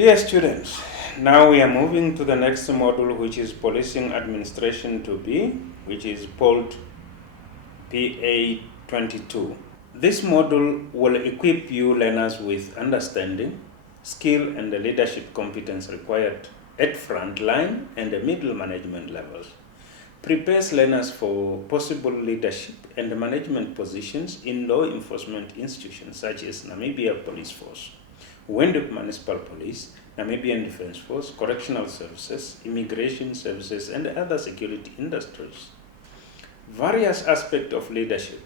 Dear students, now we are moving to the next module, which is Policing Administration 2B, which is called Pa22. This module will equip you learners with understanding, skill, and the leadership competence required at frontline and the middle management levels. Prepares learners for possible leadership and management positions in law enforcement institutions such as Namibia Police Force, Windhoek Municipal Police, Namibian Defence Force, Correctional Services, Immigration Services, and other security industries. Various aspects of leadership,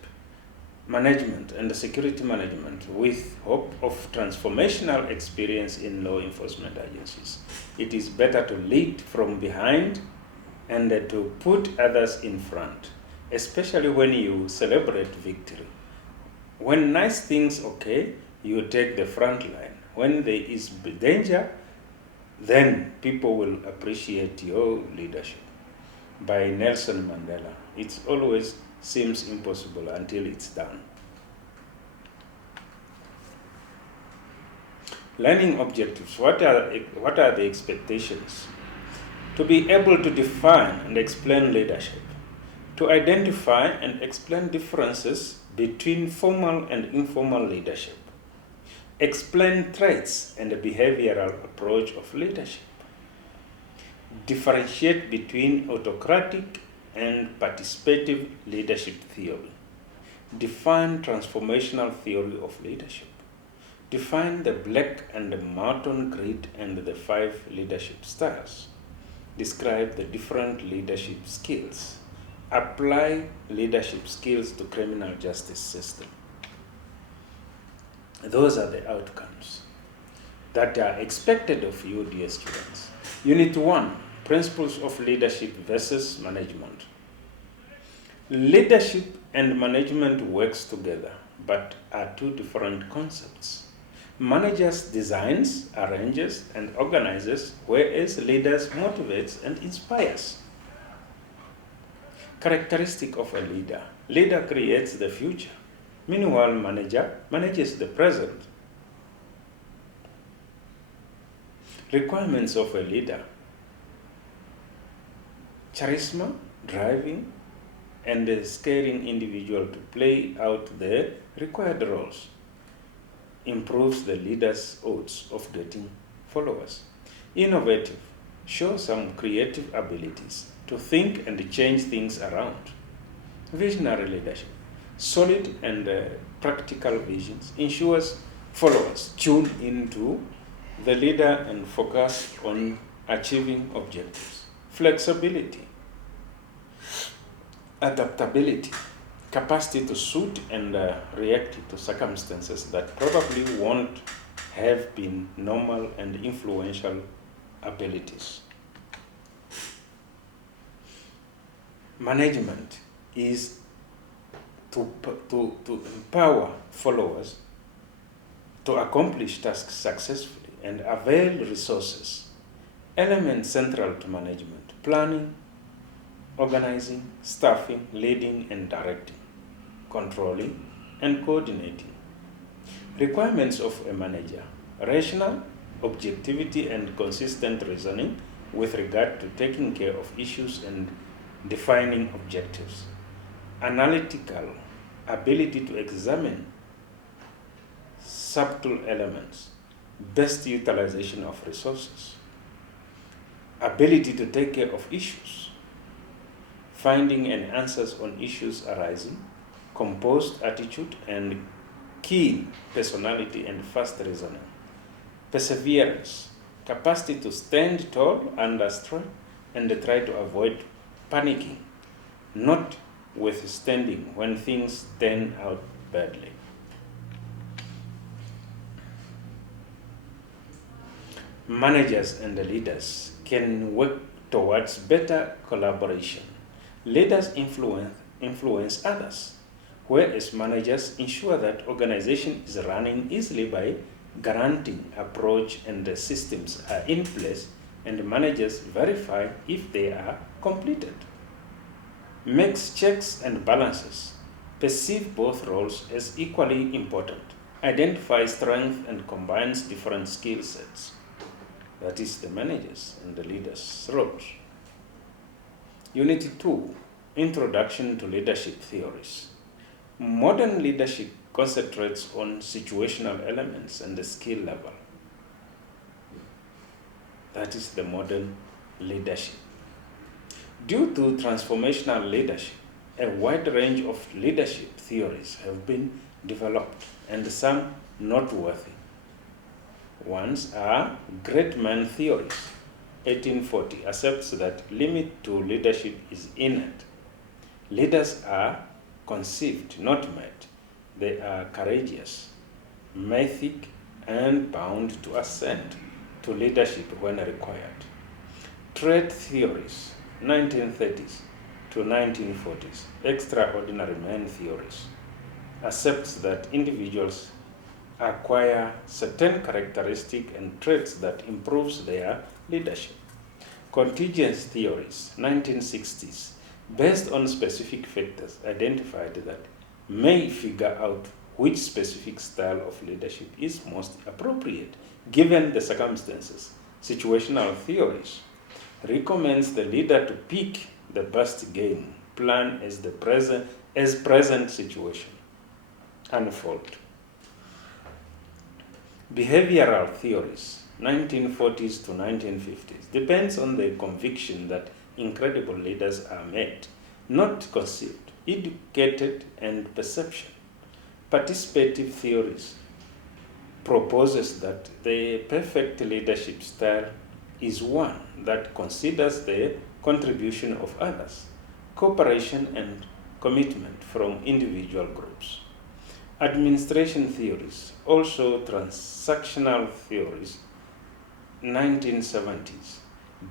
management, and security management with hope of transformational experience in law enforcement agencies. It is better to lead from behind and to put others in front, especially when you celebrate victory. When nice things occur, you take the front line. When there is danger, then people will appreciate your leadership. By Nelson Mandela. It always seems impossible until it's done. Learning objectives. What are the expectations? To be able to define and explain leadership. To identify and explain differences between formal and informal leadership. Explain traits and the behavioral approach of leadership. Differentiate between autocratic and participative leadership theory. Define transformational theory of leadership. Define the Black and the Martin grid and the 5 leadership styles. Describe the different leadership skills. Apply leadership skills to criminal justice system. Those are the outcomes that are expected of you, dear students. Unit 1, Principles of Leadership versus Management. Leadership and management works together, but are two different concepts. Managers designs, arranges, and organizes, whereas leaders motivates and inspires. Characteristic of a leader. Leader creates the future. Meanwhile, manager manages the present. Requirements of a leader. Charisma, driving, and a scaring individual to play out the required roles. Improves the leader's odds of getting followers. Innovative, show some creative abilities to think and change things around. Visionary leadership, solid and practical visions, ensures followers tune into the leader and focus on achieving objectives. Flexibility, adaptability, capacity to suit and react to circumstances that probably won't have been normal and influential abilities. Management is to empower followers to accomplish tasks successfully and avail resources. Elements central to management: planning, organizing, staffing, leading and directing, controlling and coordinating. Requirements of a manager: rational, objectivity and consistent reasoning with regard to taking care of issues and defining objectives. Analytical, ability to examine subtle elements, best utilization of resources. Ability to take care of issues, finding and answers on issues arising, composed attitude and keen personality and fast reasoning. Perseverance, capacity to stand tall under stress and try to avoid panicking, not withstanding when things turn out badly. Managers and the leaders can work towards better collaboration. Leaders influence others, whereas managers ensure that organization is running easily by granting approach and the systems are in place and managers verify if they are completed. Makes checks and balances. Perceive both roles as equally important. Identify strengths and combines different skill sets. that is the managers and the leaders' roles. Unit 2, Introduction to Leadership Theories. Modern leadership concentrates on situational elements and the skill level. That is the modern leadership. Due to transformational leadership, a wide range of leadership theories have been developed, and some noteworthy ones are Great Man theories. 1840 accepts that limit to leadership is innate. Leaders are conceived, not made. They are courageous, mythic, and bound to ascend to leadership when required. Trait theories, 1930s to 1940s, extraordinary man theories, accepts that individuals acquire certain characteristics and traits that improves their leadership. Contingence theories, 1960s, based on specific factors identified that may figure out which specific style of leadership is most appropriate given the circumstances. Situational theories recommends the leader to pick the best game plan as present situation unfold. Behavioral theories, 1940s to 1950s, depends on the conviction that incredible leaders are made, not conceived, educated, and perception. Participative theories proposes that the perfect leadership style is one that considers the contribution of others, cooperation and commitment from individual groups. Administration theories, also transactional theories, 1970s,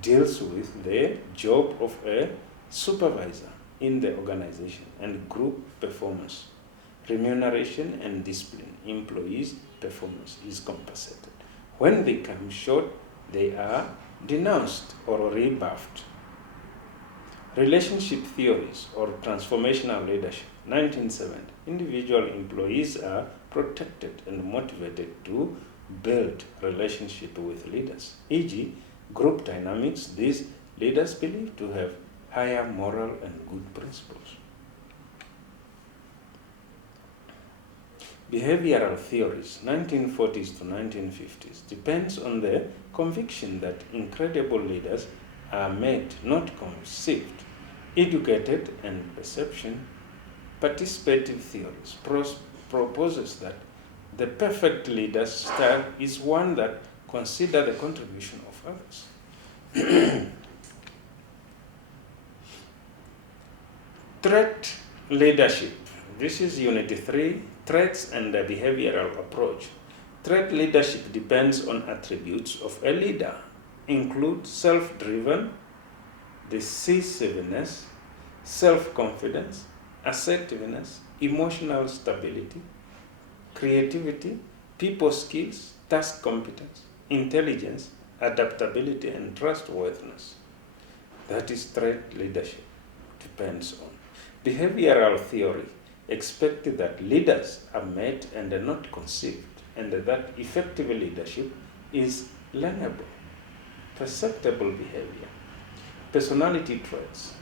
deals with the job of a supervisor in the organization and group performance. Remuneration and discipline, employees' performance is compensated. When they come short, they are denounced or rebuffed. Relationship theories or transformational leadership, 1970. Individual employees are protected and motivated to build relationship with leaders, e.g., group dynamics. These leaders believe to have higher moral and good principles. Behavioral theories, 1940s to 1950s, depends on the conviction that incredible leaders are made, not conceived. Educated and perception. Participative theories proposes that the perfect leader's style is one that considers the contribution of others. Threat leadership. This is Unit 3, Traits and the Behavioral Approach. Threat leadership depends on attributes of a leader, include self-driven, decisiveness, self-confidence, assertiveness, emotional stability, creativity, people skills, task competence, intelligence, adaptability, and trustworthiness. That is threat leadership depends on. Behavioral theory expects that leaders are made and are not conceived, and that effective leadership is learnable, perceptible behavior. Personality traits,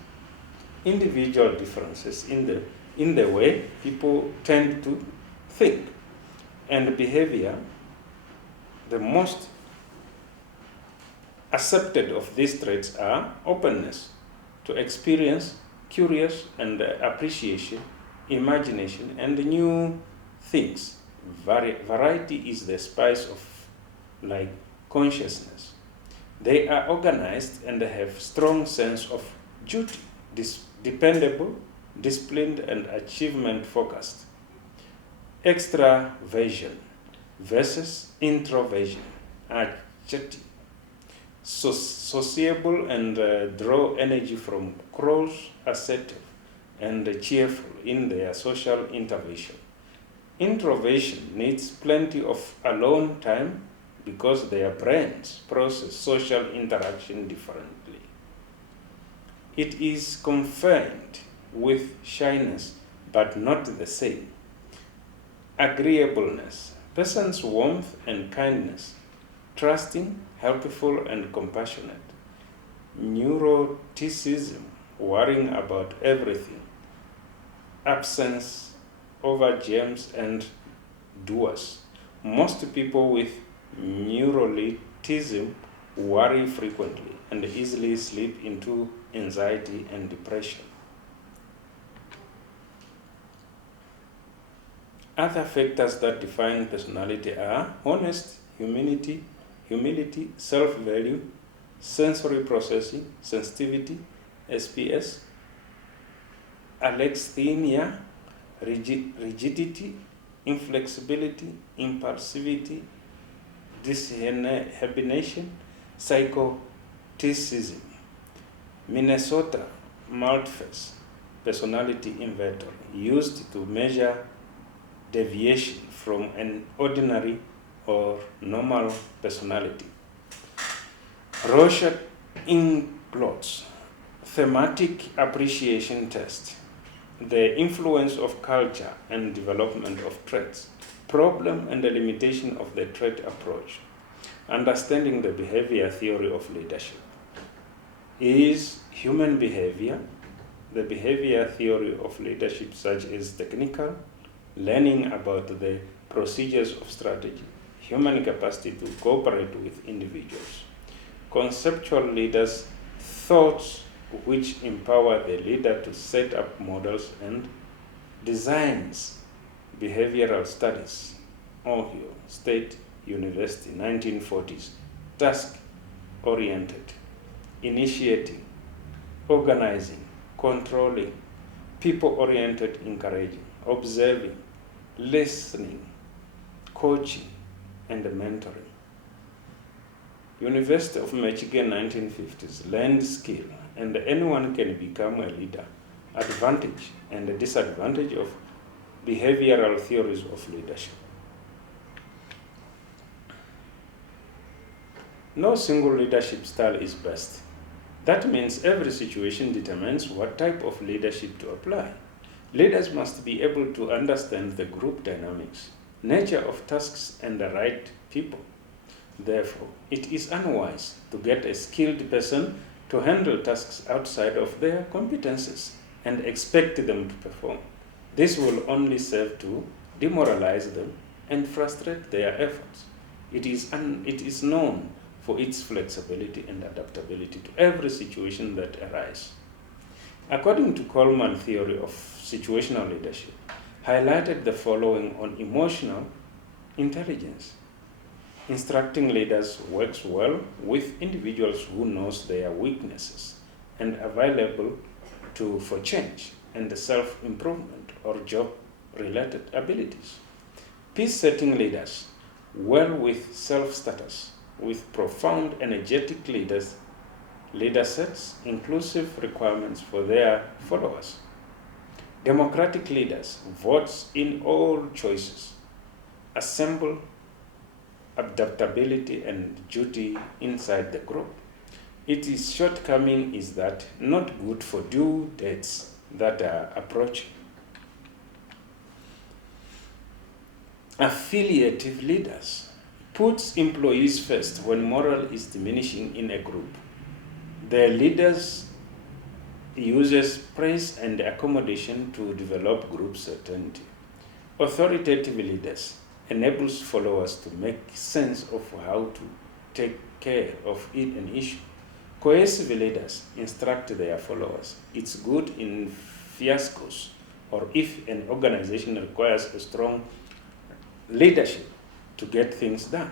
individual differences in the way people tend to think and behavior. The most accepted of these traits are openness to experience, curious and appreciation, imagination, and new things. Variety is the spice of consciousness. They are organized and have strong sense of duty, dependable, disciplined, and achievement focused. Extraversion versus introversion. Adjective. Sociable and draw energy from close, assertive, and cheerful in their social intervention. Introversion needs plenty of alone time because their brains process social interaction differently. It is confined with shyness, but not the same. Agreeableness, person's warmth and kindness, trusting, helpful, and compassionate. Neuroticism, worrying about everything. Absence, overgems, and doers. Most people with neuroticism worry frequently and easily slip into anxiety and depression. Other factors that define personality are honest, humility, self-value, sensory processing, sensitivity, SPS, alexithymia, rigidity, inflexibility, impulsivity, disinhibition, psychoticism. Minnesota Maltese personality inventory used to measure deviation from an ordinary or normal personality. Rorschach-Inglots thematic appreciation test. The influence of culture and development of traits. Problem and the limitation of the trait approach. Understanding the behavior theory of leadership. Is human behavior, the behavior theory of leadership, such as technical, learning about the procedures of strategy, human capacity to cooperate with individuals. Conceptual leaders, thoughts which empower the leader to set up models and designs. Behavioral studies, Ohio State University, 1940s. Task-oriented, initiating, organizing, controlling, people-oriented, encouraging, observing, listening, coaching, and mentoring. University of Michigan, 1950s, learned skill, and anyone can become a leader. Advantage and the disadvantage of behavioral theories of leadership. No single leadership style is best. That means every situation determines what type of leadership to apply. Leaders must be able to understand the group dynamics, nature of tasks, and the right people. Therefore, it is unwise to get a skilled person to handle tasks outside of their competences and expect them to perform. This will only serve to demoralize them and frustrate their efforts. It is known for its flexibility and adaptability to every situation that arises. According to Coleman theory of situational leadership, highlighted the following on emotional intelligence. Instructing leaders works well with individuals who knows their weaknesses and available for change and self-improvement or job-related abilities. Peace-setting leaders, well with self-status, with profound energetic leader sets inclusive requirements for their followers. Democratic leaders, votes in all choices, assemble adaptability and duty inside the group. Its shortcoming is that not good for due dates that are approaching. Affiliative leaders puts employees first when morale is diminishing in a group. Their leaders uses praise and accommodation to develop group certainty. Authoritative leaders enables followers to make sense of how to take care of an issue. Cohesive leaders instruct their followers. It's good in fiascos or if an organization requires a strong leadership to get things done.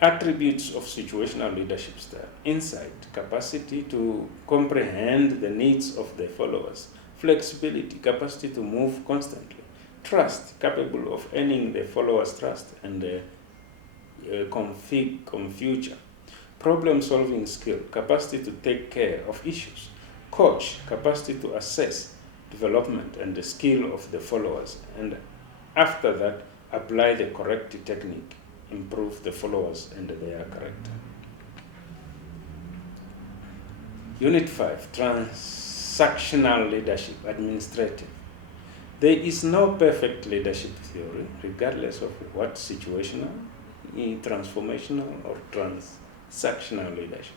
Attributes of situational leadership style: insight, capacity to comprehend the needs of the followers, flexibility, capacity to move constantly, trust, capable of earning the followers' trust and future, problem-solving skill, capacity to take care of issues, coach, capacity to assess development and the skill of the followers, and after that, apply the correct technique, improve the followers and their character. Unit 5, Transactional Leadership, Administrative. There is no perfect leadership theory, regardless of what situational, transformational or transactional leadership.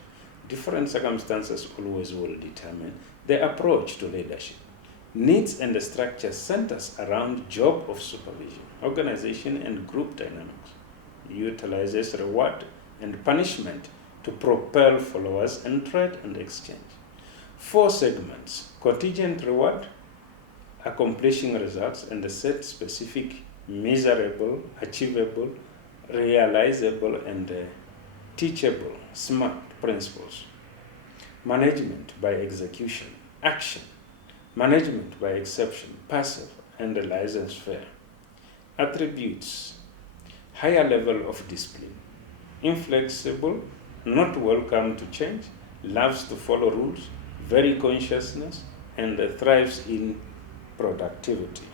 Different circumstances always will determine the approach to leadership. Needs and the structure centers around job of supervision, organization and group dynamics. Utilizes reward and punishment to propel followers and trade and exchange. 4 segments: contingent reward, accomplishing results and set specific, measurable, achievable, realizable and teachable SMART principles. Management by execution, action. Management by exception, passive and laissez-faire. Attributes: higher level of discipline, inflexible, not welcome to change, loves to follow rules, very consciousness, and thrives in productivity.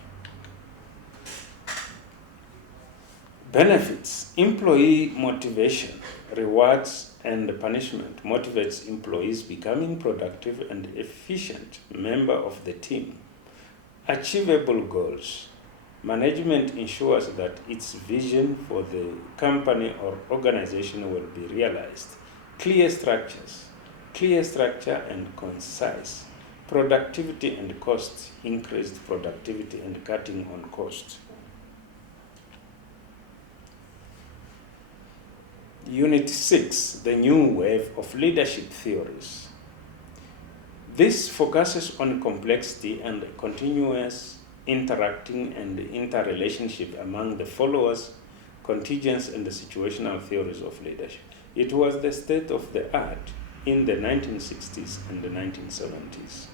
Benefits: employee motivation, rewards and punishment motivates employees becoming productive and efficient member of the team. Achievable goals: management ensures that its vision for the company or organization will be realized. Clear structure and concise. Productivity and cost, increased productivity and cutting on cost. Unit 6, the new wave of leadership theories. This focuses on complexity and continuous interacting and interrelationship among the followers, contingents, and the situational theories of leadership. It was the state of the art in the 1960s and the 1970s.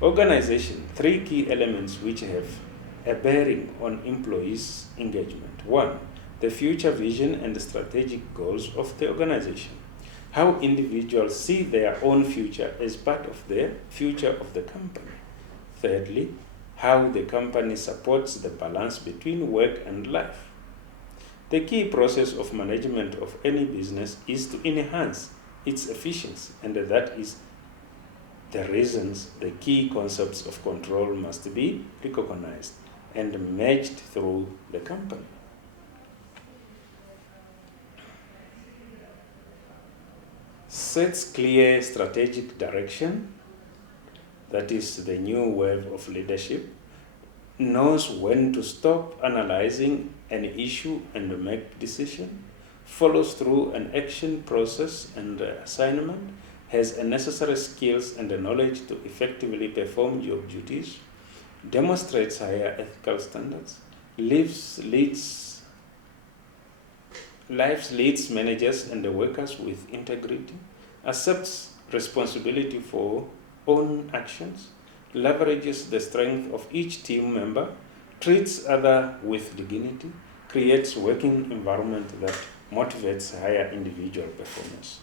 Organization: 3 key elements which have a bearing on employees' engagement. 1. The future vision and the strategic goals of the organization. How individuals see their own future as part of the future of the company. Thirdly, how the company supports the balance between work and life. The key process of management of any business is to enhance its efficiency, and that is the reasons the key concepts of control must be recognized and merged through the company. Sets clear strategic direction, that is the new wave of leadership, knows when to stop analyzing an issue and make decision, follows through an action process and assignment, has a necessary skills and the knowledge to effectively perform job duties, demonstrates higher ethical standards, leads managers and the workers with integrity, accepts responsibility for own actions, leverages the strength of each team member, treats others with dignity, creates working environment that motivates higher individual performance.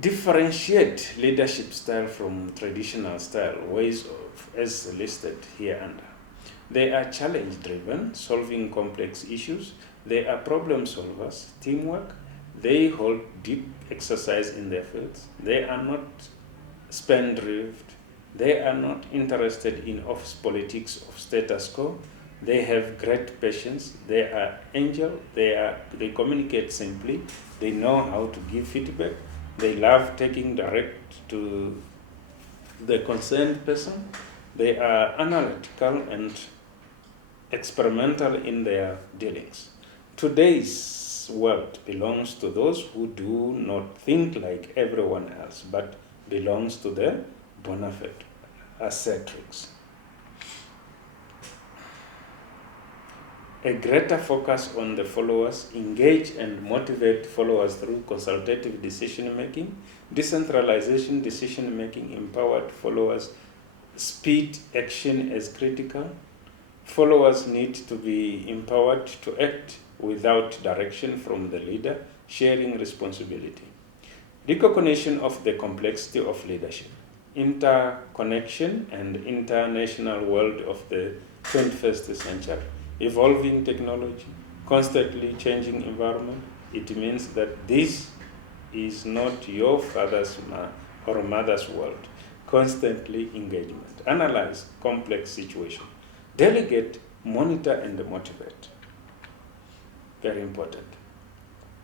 Differentiate leadership style from traditional style ways of, as listed here under. They are challenge-driven, solving complex issues. They are problem solvers, teamwork. They hold deep exercise in their fields. They are not spendthrift. They are not interested in office politics of status quo. They have great patience. They are angel. They communicate simply. They know how to give feedback. They love taking direct to the concerned person. They are analytical and experimental in their dealings. Today's world belongs to those who do not think like everyone else, but belongs to the bona fide ascetics. A greater focus on the followers, engage and motivate followers through consultative decision-making, decentralization decision-making, empowered followers, speed action as critical. Followers need to be empowered to act without direction from the leader, sharing responsibility. Recognition of the complexity of leadership, interconnection and international world of the 21st century, evolving technology, constantly changing environment. It means that this is not your father's or mother's world. Constantly engagement, analyze complex situation, delegate, monitor and motivate. very important.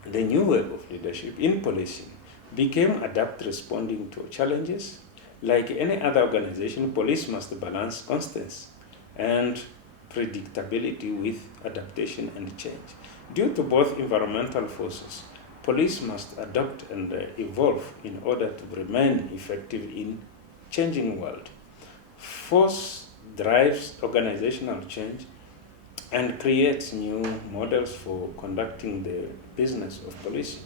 The new way of leadership in policing became adept responding to challenges. Like any other organization, police must balance constancy and predictability with adaptation and change. Due to both environmental forces, police must adapt and evolve in order to remain effective in changing world. Force drives organizational change and creates new models for conducting the business of policing.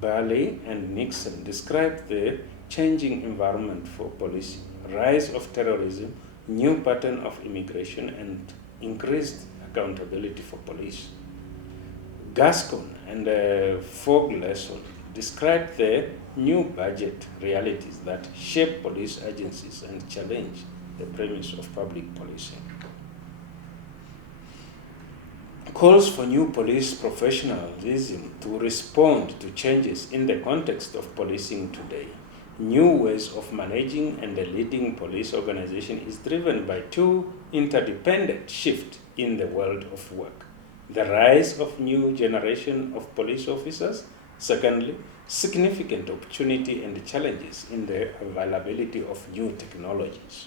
Barley and Nixon described the changing environment for policing, rise of terrorism, new pattern of immigration, and increased accountability for police. Gascon and Fogleson described the new budget realities that shape police agencies and challenge the premise of public policing. Calls for new police professionalism to respond to changes in the context of policing today. New ways of managing and leading police organization is driven by two interdependent shifts in the world of work. The rise of new generation of police officers. Secondly, significant opportunity and challenges in the availability of new technologies.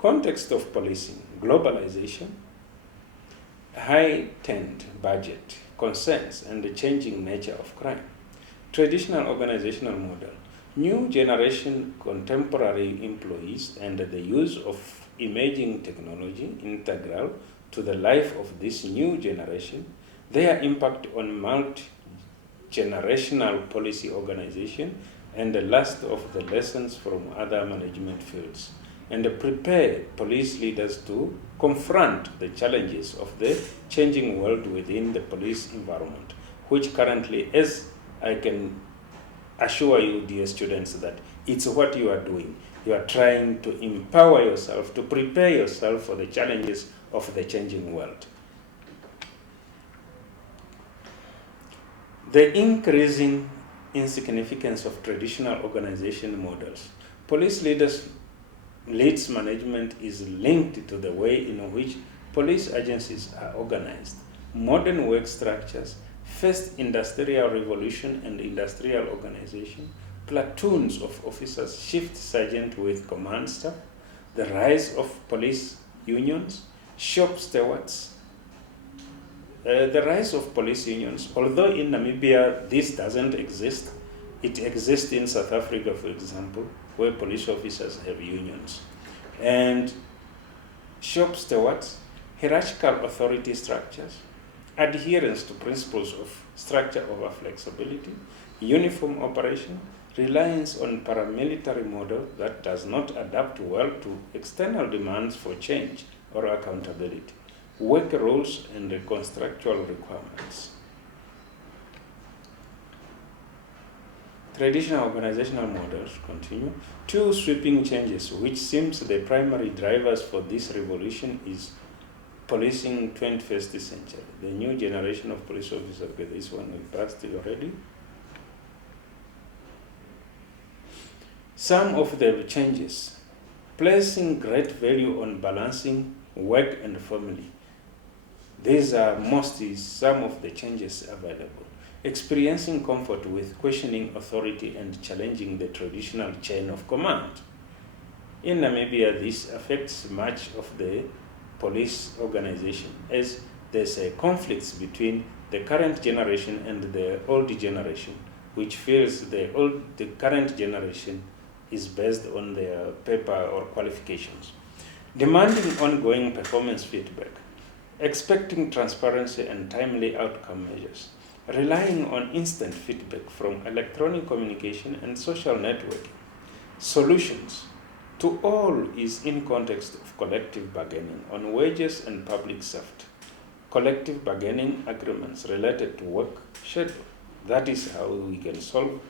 Context of policing, globalization, heightened budget, concerns, and the changing nature of crime. Traditional organizational model, new generation contemporary employees and the use of emerging technology integral to the life of this new generation, their impact on multi-generational policy organization, and the last of the lessons from other management fields, and prepare police leaders to confront the challenges of the changing world within the police environment, which currently, as I can assure you, dear students, that it's what you are doing. You are trying to empower yourself, to prepare yourself for the challenges of the changing world. The increasing insignificance of traditional organization models. Police leads management is linked to the way in which police agencies are organized. Modern work structures, first industrial revolution and industrial organization, platoons of officers, shift sergeant with command staff, the rise of police unions, shop stewards. The rise of police unions, although in Namibia this doesn't exist, it exists in South Africa, for example, where police officers have unions. And shop stewards, hierarchical authority structures, adherence to principles of structure over flexibility, uniform operation, reliance on paramilitary model that does not adapt well to external demands for change or accountability, work rules and contractual requirements. Traditional organizational models continue. Two sweeping changes, which seems the primary drivers for this revolution, is policing 21st century. The new generation of police officers, okay, this one we passed already. Some of the changes, placing great value on balancing work and family. These are mostly some of the changes available. Experiencing comfort with questioning authority and challenging the traditional chain of command. In Namibia, this affects much of the police organization, as there's a conflict between the current generation and the old generation, which feels the current generation is based on their paper or qualifications. Demanding ongoing performance feedback, expecting transparency and timely outcome measures, relying on instant feedback from electronic communication and social networking. Solutions to all is in context of collective bargaining on wages and public safety. Collective bargaining agreements related to work schedule. That is how we can solve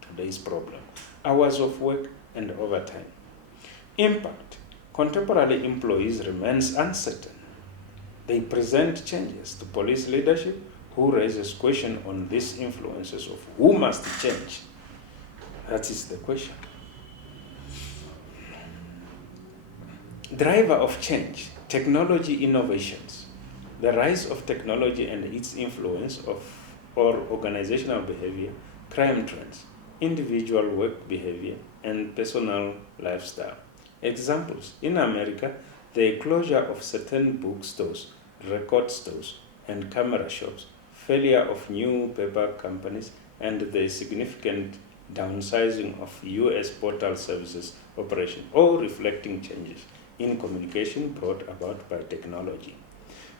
today's problem. Hours of work and overtime. Impact. Contemporary employees remains uncertain. They present changes to police leadership, who raises question on these influences of who must change. That is the question. Driver of change, technology innovations. The rise of technology and its influence or organizational behavior, crime trends, individual work behavior, and personal lifestyle. Examples: in America, the closure of certain bookstores, record stores, and camera shops, failure of new paper companies, and the significant downsizing of U.S. postal services operation, all reflecting changes in communication brought about by technology.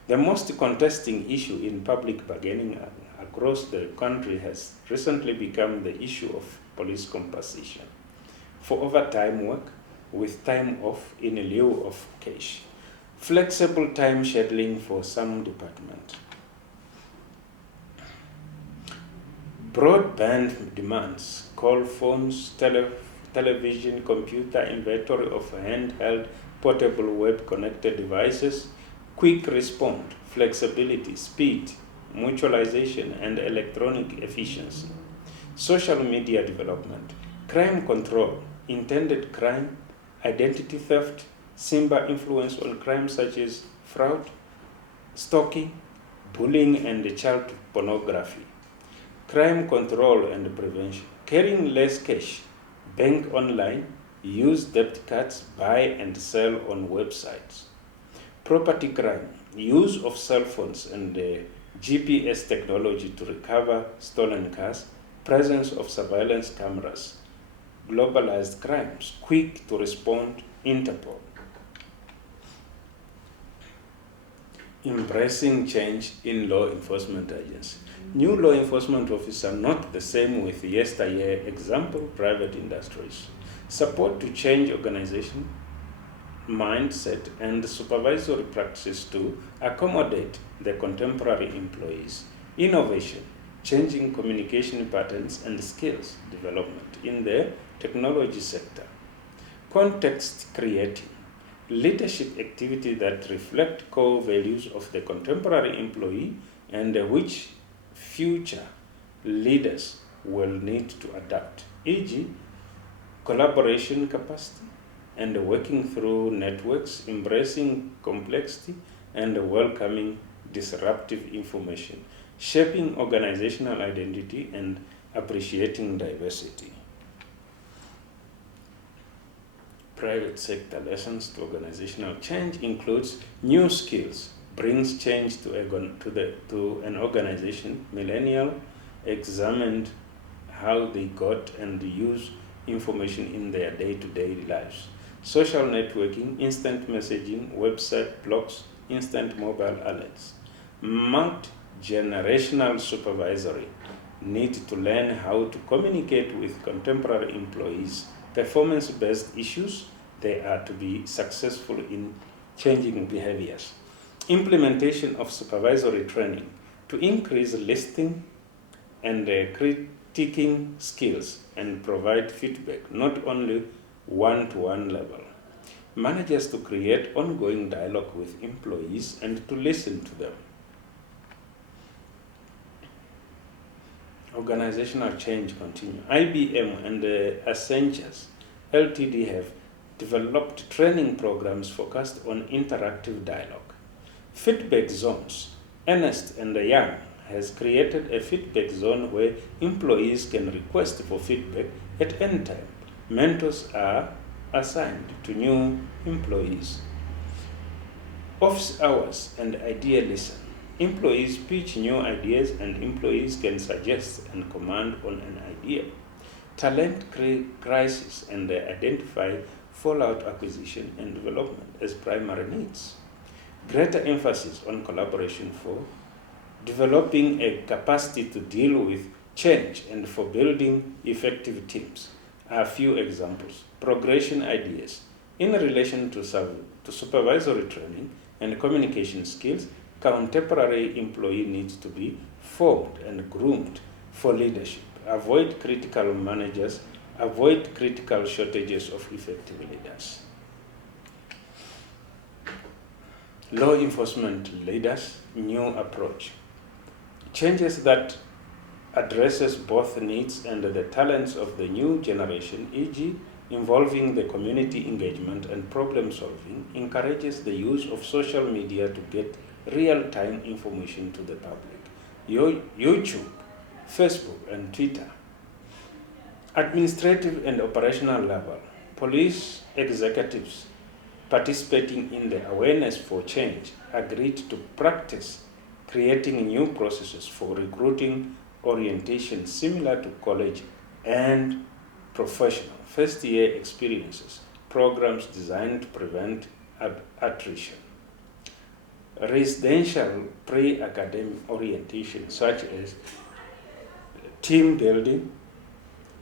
The most contesting issue in public bargaining across the country has recently become the issue of police compensation for overtime work with time off in lieu of cash, flexible time scheduling for some departments, broadband demands, call phones, television, computer, inventory of handheld, portable web-connected devices, quick response, flexibility, speed, mutualization, and electronic efficiency. Social media development, crime control, intended crime, identity theft, cyber influence on crime such as fraud, stalking, bullying, and child pornography. Crime control and prevention, carrying less cash, bank online, use debit cards, buy and sell on websites. Property crime, use of cell phones and GPS technology to recover stolen cars, presence of surveillance cameras. Globalized crimes, quick to respond, Interpol. Embracing change in law enforcement agencies. New law enforcement officers are not the same with yesteryear. Example, private industries. Support to change organization, mindset, and supervisory practices to accommodate the contemporary employees. Innovation, changing communication patterns and skills development in the technology sector. Context creating, leadership activity that reflect core values of the contemporary employee and which future leaders will need to adapt, e.g., collaboration capacity and working through networks, embracing complexity and welcoming disruptive information, shaping organizational identity and appreciating diversity. Private sector lessons to organizational change includes new skills, brings change to an organization. Millennial examined how they got and use information in their day-to-day lives. Social networking, instant messaging, website, blogs, instant mobile alerts. Multi-generational supervisory, need to learn how to communicate with contemporary employees. Performance-based issues, they are to be successful in changing behaviors. Implementation of supervisory training to increase listening and critiquing skills and provide feedback, not only one-to-one level. Managers to create ongoing dialogue with employees and to listen to them. Organizational change continue. IBM and Accenture Ltd have developed training programs focused on interactive dialogue. Feedback zones. Ernst & Young has created a feedback zone where employees can request for feedback at any time. Mentors are assigned to new employees. Office hours and idea listen. Employees pitch new ideas and employees can suggest and comment on an idea. Talent crisis and identify fallout acquisition and development as primary needs. Greater emphasis on collaboration for developing a capacity to deal with change and for building effective teams are few examples. Progression ideas in relation to supervisory training and communication skills. Contemporary employee needs to be formed and groomed for leadership. Avoid critical managers, avoid critical shortages of effective leaders. Law enforcement leaders, new approach. Changes that addresses both needs and the talents of the new generation, e.g., involving the community engagement and problem solving, encourages the use of social media to get real-time information to the public. YouTube, Facebook, and Twitter. Administrative and operational level. Police executives participating in the awareness for change agreed to practice creating new processes for recruiting orientation similar to college and professional first-year experiences, programs designed to prevent attrition. Residential pre-academic orientation such as team building,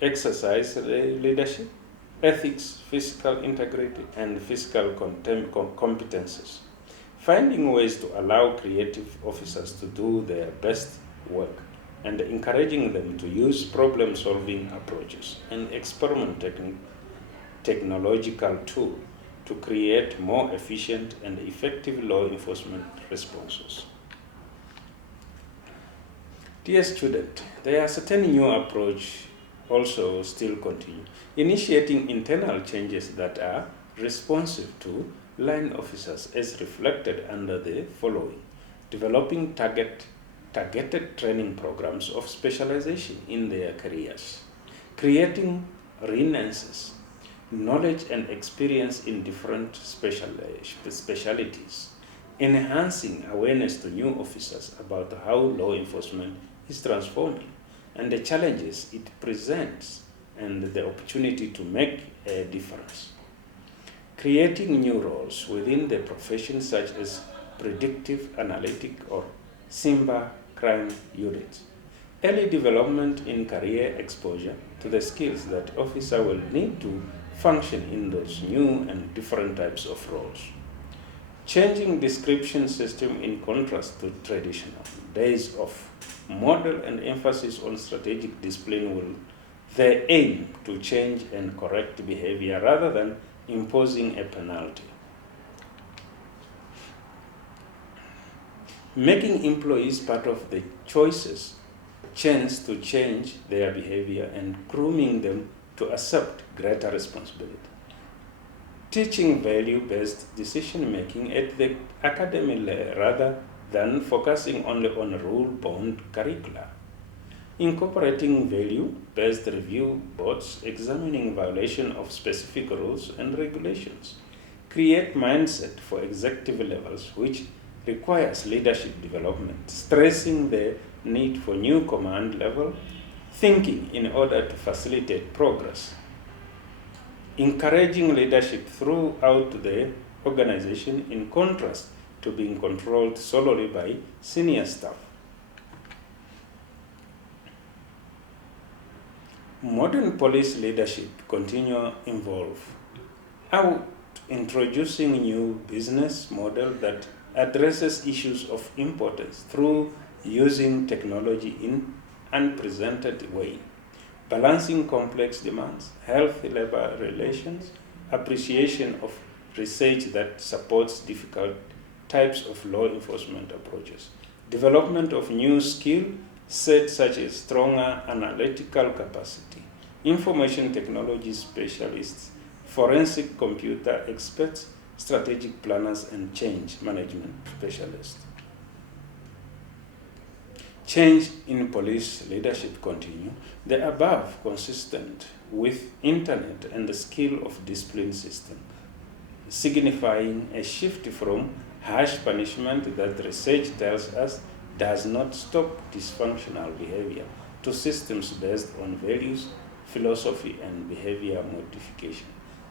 exercise leadership, ethics, physical integrity, and physical competences. Finding ways to allow creative officers to do their best work and encouraging them to use problem-solving approaches and experiment technological tools to create more efficient and effective law enforcement responses. Dear student, there are certain new approaches also still continue, initiating internal changes that are responsive to line officers as reflected under the following: developing targeted training programs of specialization in their careers, creating renaissances, knowledge and experience in different specialties, enhancing awareness to new officers about how law enforcement is transforming and the challenges it presents and the opportunity to make a difference. Creating new roles within the profession such as predictive analytic or cyber crime units. Early development in career exposure to the skills that officer will need to function in those new and different types of roles. Changing description system in contrast to traditional days of model and emphasis on strategic discipline will they aim to change and correct behavior rather than imposing a penalty. Making employees part of the choices chance to change their behavior and grooming them to accept greater responsibility. Teaching value-based decision-making at the academy level rather than focusing only on rule-bound curricula. Incorporating value-based review boards examining violation of specific rules and regulations. Create mindset for executive levels which requires leadership development, stressing the need for new command level thinking in order to facilitate progress. Encouraging leadership throughout the organization in contrast to being controlled solely by senior staff. Modern police leadership continue evolve out introducing new business model that addresses issues of importance through using technology in unprecedented way, balancing complex demands, healthy labor relations, appreciation of research that supports difficult types of law enforcement approaches, development of new skill sets such as stronger analytical capacity, information technology specialists, forensic computer experts, strategic planners, and change management specialists. Change in police leadership continue, the above consistent with internet and the skill of discipline system, signifying a shift from harsh punishment that research tells us does not stop dysfunctional behavior to systems based on values, philosophy, and behavior modification.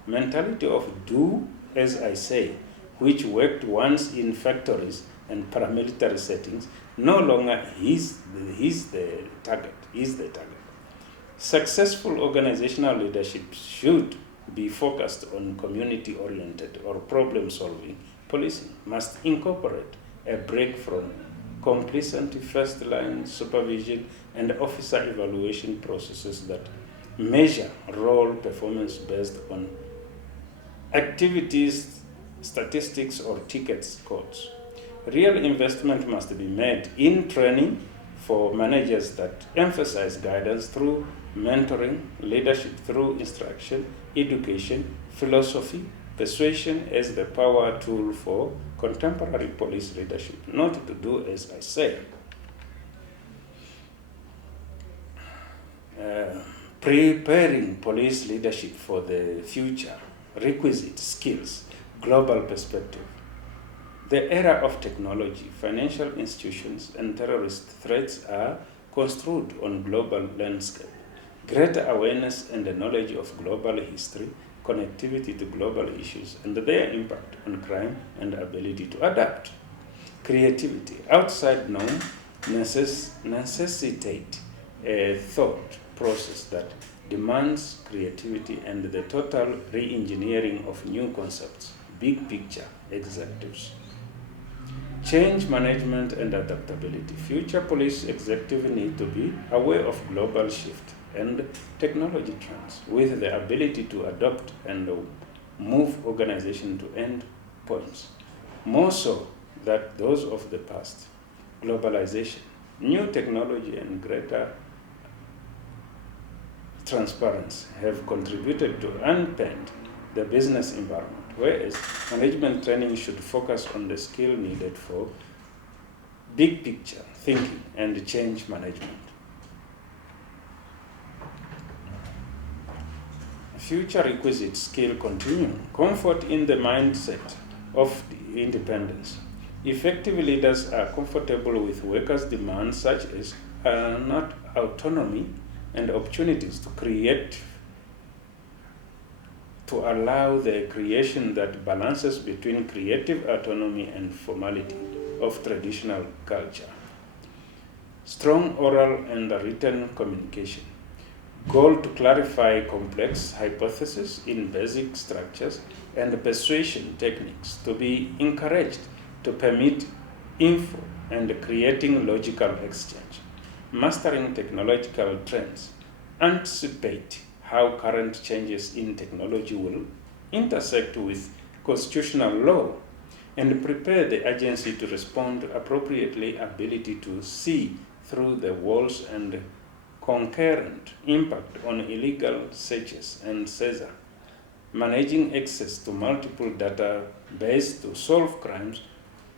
Mentality of do as I say, which worked once in factories and paramilitary settings, no longer is the target. Successful organizational leadership should be focused on community-oriented or problem-solving policing, must incorporate a break from complacent first-line supervision and officer evaluation processes that measure role performance based on activities, statistics, or ticket scores. Real investment must be made in training for managers that emphasize guidance through mentoring, leadership through instruction, education, philosophy, persuasion as the power tool for contemporary police leadership, not to do as I say. Preparing police leadership for the future, requisite skills, global perspective. The era of technology, financial institutions, and terrorist threats are construed on global landscape. Greater awareness and the knowledge of global history, connectivity to global issues, and their impact on crime and ability to adapt. Creativity, outside norm, necessitate a thought process that demands creativity and the total re-engineering of new concepts, big picture executives. Change management and adaptability. Future police executives need to be aware of global shift and technology trends with the ability to adopt and move organization to end points, more so than those of the past. Globalization, new technology and greater transparency have contributed to unbend the business environment, whereas management training should focus on the skill needed for big picture thinking and change management. Future requisite skill continuum, comfort in the mindset of the independence. Effective leaders are comfortable with workers' demands such as not autonomy and opportunities to create, to allow the creation that balances between creative autonomy and formality of traditional culture. Strong oral and written communication. Goal to clarify complex hypotheses in basic structures and persuasion techniques to be encouraged to permit info and creating logical exchange. Mastering technological trends. Anticipate how current changes in technology will intersect with constitutional law and prepare the agency to respond appropriately. Ability to see through the walls and concurrent impact on illegal searches and seizure. Managing access to multiple databases to solve crimes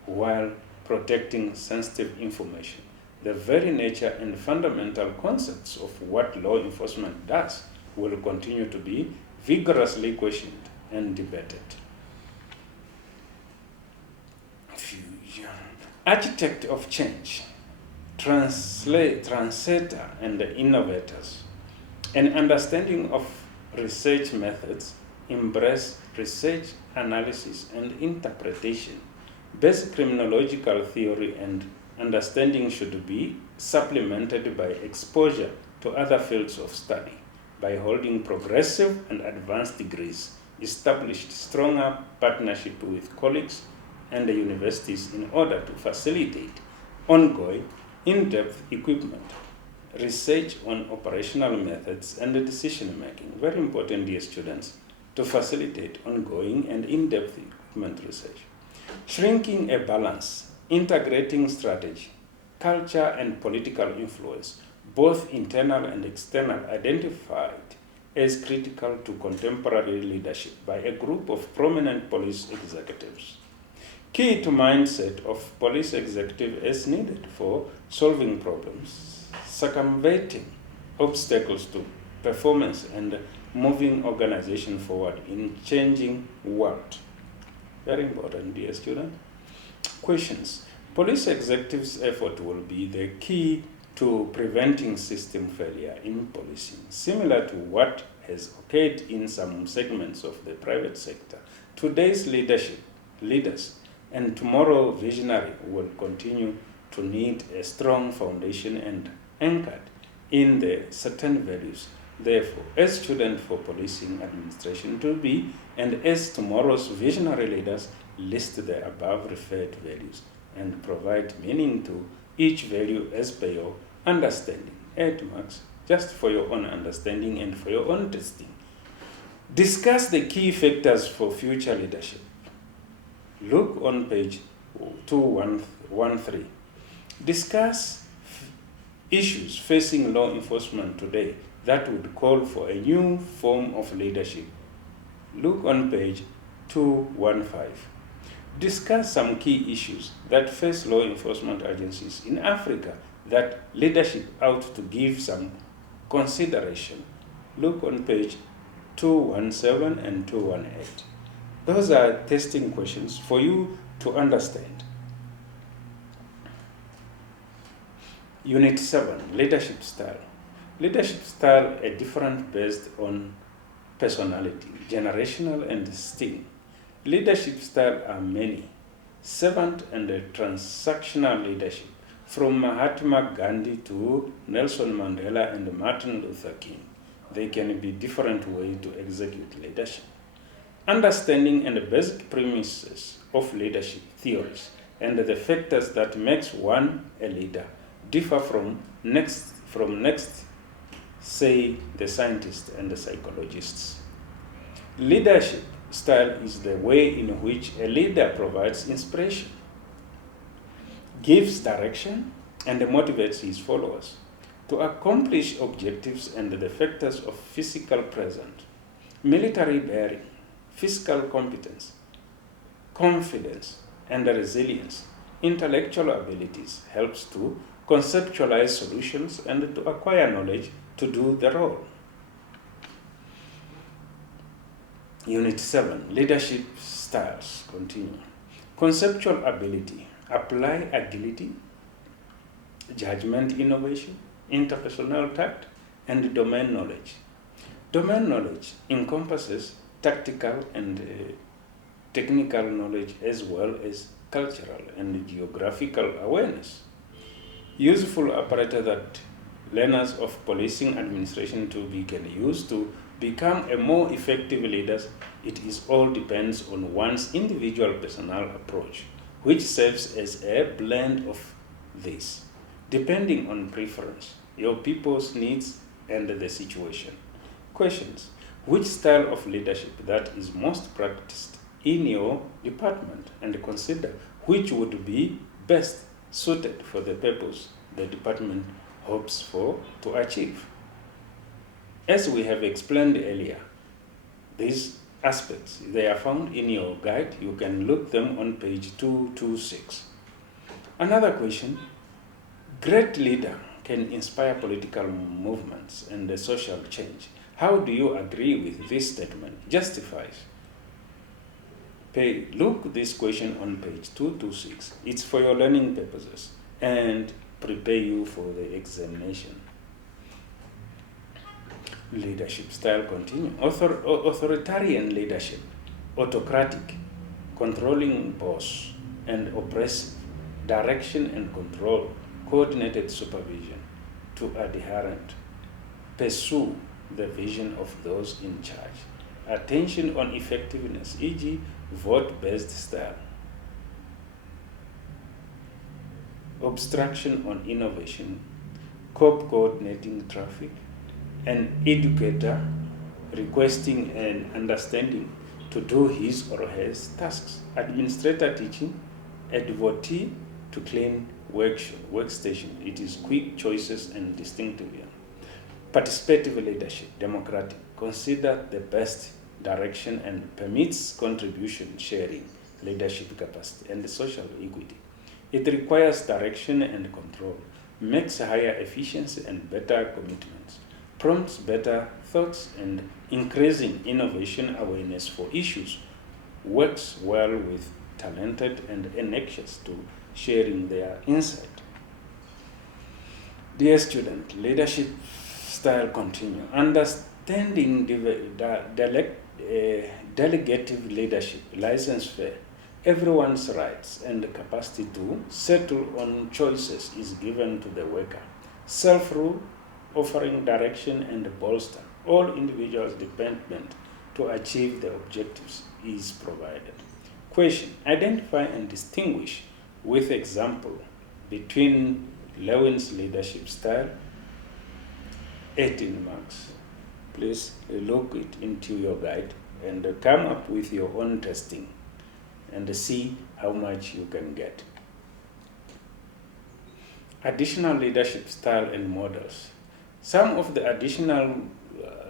while protecting sensitive information. The very nature and fundamental concepts of what law enforcement does will continue to be vigorously questioned and debated. Fusion. Architect of change, translator and innovators. An understanding of research methods, embrace research, analysis, and interpretation. Basic criminological theory and understanding should be supplemented by exposure to other fields of study. By holding progressive and advanced degrees, established stronger partnership with colleagues and the universities in order to facilitate ongoing, in-depth equipment, research on operational methods and decision making. Very important, dear students, to facilitate ongoing and in-depth equipment research. Shrinking a balance, integrating strategy, culture and political influence, both internal and external, identified as critical to contemporary leadership by a group of prominent police executives. Key to mindset of police executive as needed for solving problems, circumventing obstacles to performance and moving organization forward in changing world. Very important, dear student. Questions. Police executives' effort will be the key to preventing system failure in policing, similar to what has occurred in some segments of the private sector. Today's leaders, and tomorrow visionary will continue to need a strong foundation and anchored in the certain values. Therefore, as students for policing administration to be, and as tomorrow's visionary leaders, list the above referred values and provide meaning to each value as per your understanding. 8 marks, just for your own understanding and for your own testing. Discuss the key factors for future leadership. Look on page 2113. Discuss issues facing law enforcement today that would call for a new form of leadership. Look on page 215. Discuss some key issues that face law enforcement agencies in Africa that leadership ought to give some consideration. Look on page 217 and 218. Those are testing questions for you to understand. Unit 7, Leadership Style. Leadership style are different based on personality, generational and distinct. Leadership styles are many. Servant and transactional leadership, from Mahatma Gandhi to Nelson Mandela and Martin Luther King. There can be different ways to execute leadership. Understanding and basic premises of leadership theories and the factors that makes one a leader differ from say the scientists and the psychologists. Leadership style is the way in which a leader provides inspiration, gives direction, and motivates his followers to accomplish objectives and the factors of physical presence, military bearing, physical competence, confidence, and resilience. Intellectual abilities helps to conceptualize solutions and to acquire knowledge to do the role. Unit 7, Leadership Styles. Continue. Conceptual ability. Apply agility, judgment innovation, interpersonal tact, and domain knowledge. Domain knowledge encompasses tactical and technical knowledge as well as cultural and geographical awareness. Useful apparatus that learners of policing administration can use to become a more effective leaders. It is all depends on one's individual personal approach, which serves as a blend of this, depending on preference, your people's needs, and the situation. Questions. Which style of leadership that is most practiced in your department, and consider which would be best suited for the purpose the department hopes to achieve. As we have explained earlier, these aspects, they are found in your guide. You can look them on page 226. Another question, great leader can inspire political movements and the social change. How do you agree with this statement? Justifies. Look this question on page 226. It's for your learning purposes and prepare you for the examination. Leadership style. Continue. Authoritarian leadership, autocratic, controlling boss, and oppressive, direction and control, coordinated supervision to adherent, pursue the vision of those in charge, attention on effectiveness, e.g., vote-based style, obstruction on innovation, coordinating traffic, an educator requesting and understanding to do his or her tasks, administrator teaching, a devotee to clean workstation. It is quick choices and distinctive. Participative leadership, democratic, consider the best direction and permits contribution, sharing, leadership capacity, and social equity. It requires direction and control, makes higher efficiency and better commitments, prompts better thoughts and increasing innovation awareness for issues, works well with talented and anxious to sharing their insight. Dear student, leadership style. Continue. Understanding delegative leadership, laissez-faire. Everyone's rights and capacity to settle on choices is given to the worker. Self-rule, offering direction and bolster all individuals' dependent to achieve the objectives is provided. Question. Identify and distinguish with example between Lewin's leadership style. 18 marks. Please look it into your guide and come up with your own testing and see how much you can get. Additional leadership style and models. Some of the additional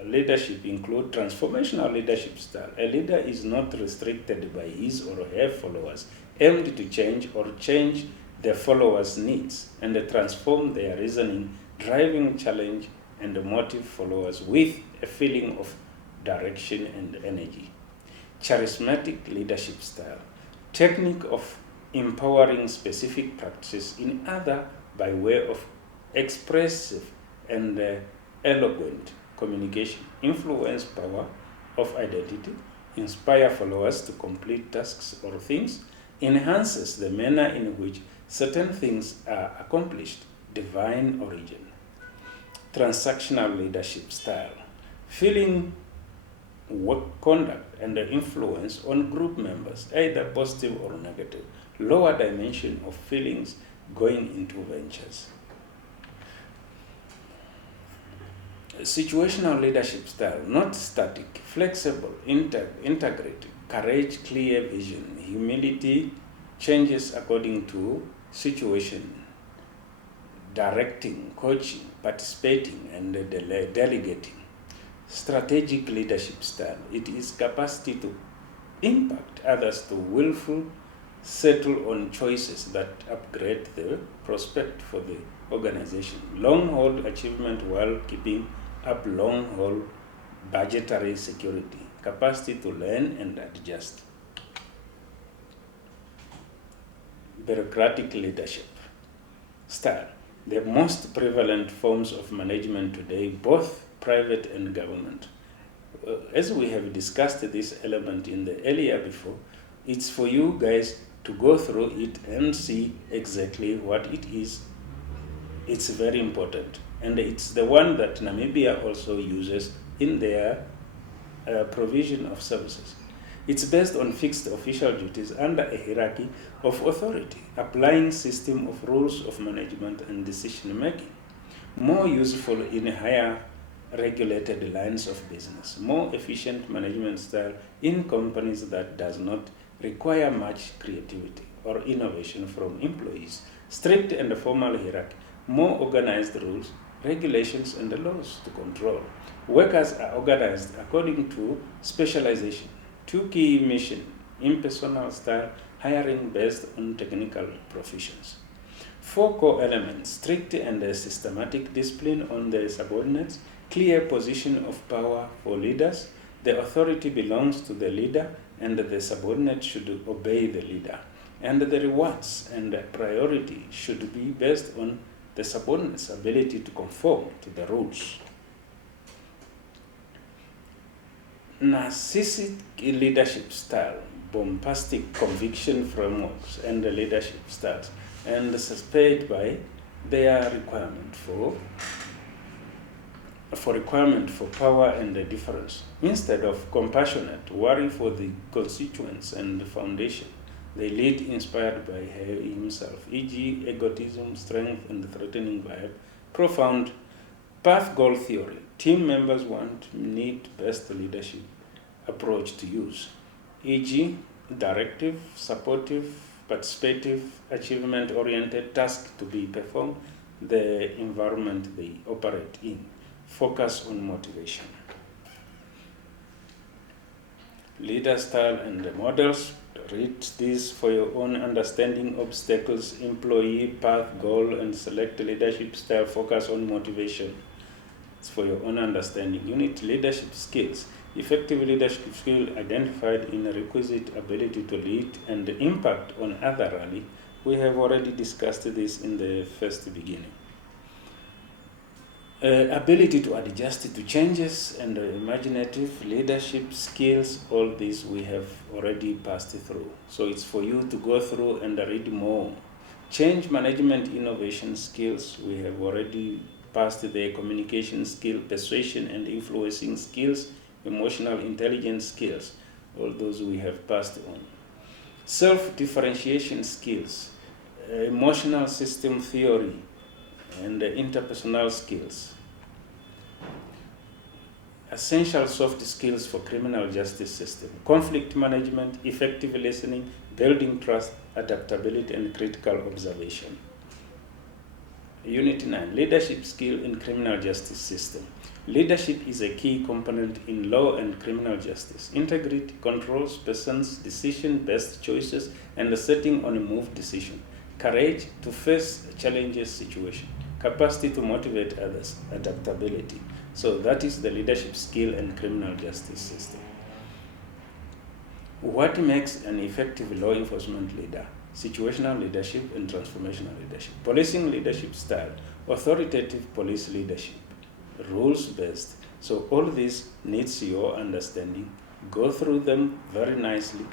leadership include transformational leadership style. A leader is not restricted by his or her followers, aimed to change or change their followers' needs and transform their reasoning, driving challenge and motive followers with a feeling of direction and energy. Charismatic leadership style, technique of empowering specific practices in other by way of expressive and eloquent communication, influence power of identity, inspire followers to complete tasks or things, enhances the manner in which certain things are accomplished, divine origin. Transactional leadership style, feeling, work conduct, and influence on group members, either positive or negative, lower dimension of feelings going into ventures. Situational leadership style, not static, flexible, integrated, courage, clear vision, humility, changes according to situation, directing, coaching, participating, and delegating. Strategic leadership style, it is capacity to impact others, to willful settle on choices that upgrade the prospect for the organization. Long-haul achievement while keeping up long-haul budgetary security, capacity to learn and adjust. Bureaucratic leadership style, the most prevalent forms of management today, both private and government. As we have discussed this element in the earlier before, it's for you guys to go through it and see exactly what it is. It's very important, and it's the one that Namibia also uses in their provision of services. It's based on fixed official duties under a hierarchy of authority, applying system of rules of management and decision making. More useful in higher regulated lines of business, more efficient management style in companies that does not require much creativity or innovation from employees, strict and formal hierarchy, more organized rules, regulations, and laws to control. Workers are organized according to specialization. Two key mission, impersonal style, hiring based on technical proficiency. Four core elements, strict and systematic discipline on the subordinates, clear position of power for leaders, the authority belongs to the leader and the subordinate should obey the leader. And the rewards and priority should be based on the subordinate's ability to conform to the rules. Narcissistic leadership style, bombastic conviction frameworks and leadership styles, and suspect by their requirement for power and difference. Instead of compassionate worry for the constituents and the foundation, they lead inspired by himself, e.g. egotism, strength, and threatening vibe, profound path goal theory. Team members need best leadership approach to use, e.g. directive, supportive, participative, achievement-oriented task to be performed, the environment they operate in. Focus on motivation. Leader style and the models. Read these for your own understanding. Obstacles, employee, path, goal, and select leadership style. Focus on motivation. It's for your own understanding. Unit leadership skills. Effective leadership skill identified in a requisite ability to lead and the impact on otherly. We have already discussed this in the first beginning. Ability to adjust to changes and imaginative leadership skills, all this we have already passed through. So it's for you to go through and read more. Change management innovation skills, we have already passed the communication skill, persuasion and influencing skills, emotional intelligence skills, all those we have passed on. Self-differentiation skills, emotional system theory, and interpersonal skills. Essential soft skills for criminal justice system, conflict management, effective listening, building trust, adaptability, and critical observation. Unit 9, leadership skill in criminal justice system. Leadership is a key component in law and criminal justice. Integrity controls persons' decision-based choices and the setting on a move decision. Courage to face a challenging situation. Capacity to motivate others. Adaptability. So that is the leadership skill and criminal justice system. What makes an effective law enforcement leader? Situational leadership and transformational leadership. Policing leadership style. Authoritative police leadership. Rules-based. So all this needs your understanding. Go through them very nicely.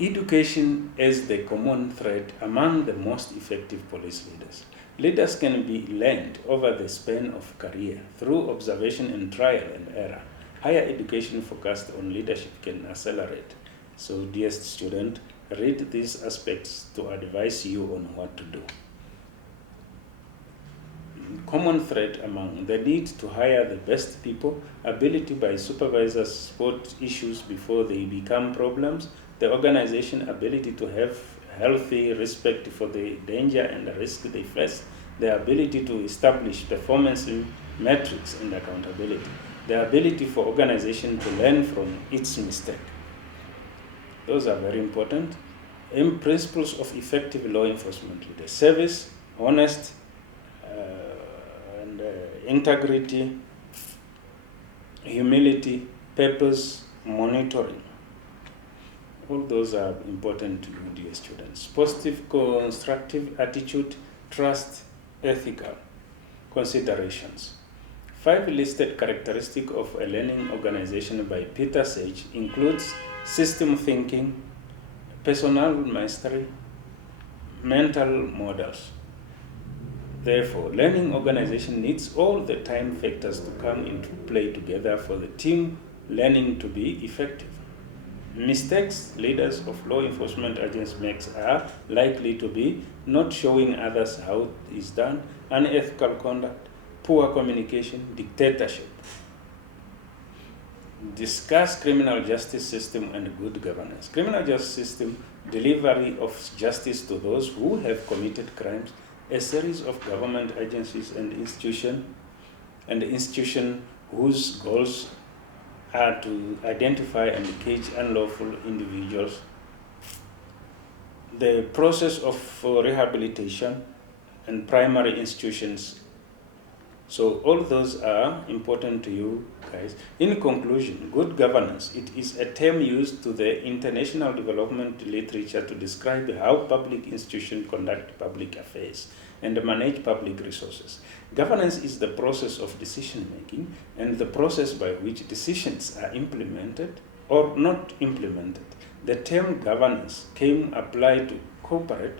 Education is the common thread among the most effective police leaders. Leaders can be learned over the span of career through observation and trial and error. Higher education focused on leadership can accelerate. So dear student, read these aspects to advise you on what to do. Common thread among the need to hire the best people, ability by supervisors to spot issues before they become problems, the organization ability to have healthy respect for the danger and the risk they face, the ability to establish performance metrics and accountability, the ability for organization to learn from its mistake. Those are very important. Principles of effective law enforcement leaders: service, honest, integrity, humility, purpose, monitoring. All those are important to you, dear students. Positive, constructive attitude, trust, ethical considerations. 5 listed characteristics of a learning organization by Peter Sage includes system thinking, personal mastery, mental models. Therefore, learning organization needs all the time factors to come into play together for the team learning to be effective. Mistakes leaders of law enforcement agents make are likely to be not showing others how it is done, unethical conduct, poor communication, dictatorship. Discuss criminal justice system and good governance. Criminal justice system, delivery of justice to those who have committed crimes. A series of government agencies and institutions whose goals are to identify and cage unlawful individuals. The process of rehabilitation and primary institutions. So all those are important to you guys. In conclusion, good governance, it is a term used to the international development literature to describe how public institutions conduct public affairs and manage public resources. Governance is the process of decision making and the process by which decisions are implemented or not implemented. The term governance came applied to corporate,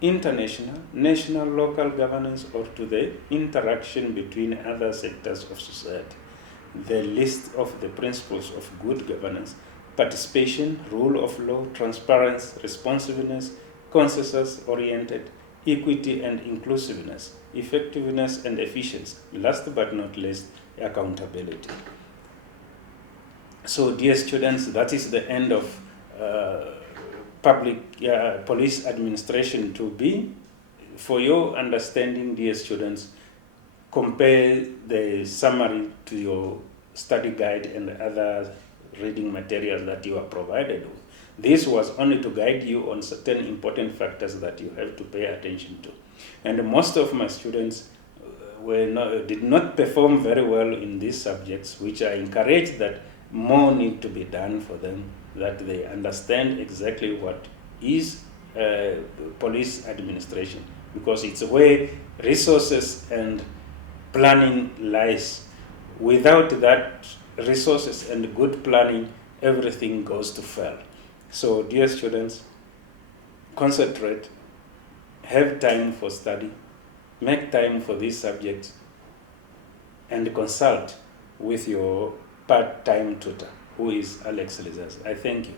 international, national, local governance, or to the interaction between other sectors of society. The list of the principles of good governance: participation, rule of law, transparency, responsiveness, consensus-oriented, equity and inclusiveness, effectiveness and efficiency, last but not least, accountability. So dear students, that is the end of public police administration 2B. For your understanding, dear students, compare the summary to your study guide and other reading materials that you are provided with. This was only to guide you on certain important factors that you have to pay attention to. And most of my students did not perform very well in these subjects, which I encourage that more need to be done for them, that they understand exactly what is police administration, because it's where resources and planning lies. Without that resources and good planning, everything goes to fail. So dear students, concentrate, have time for study, make time for these subjects, and consult with your part-time tutor, who is Alex Lizas. I thank you.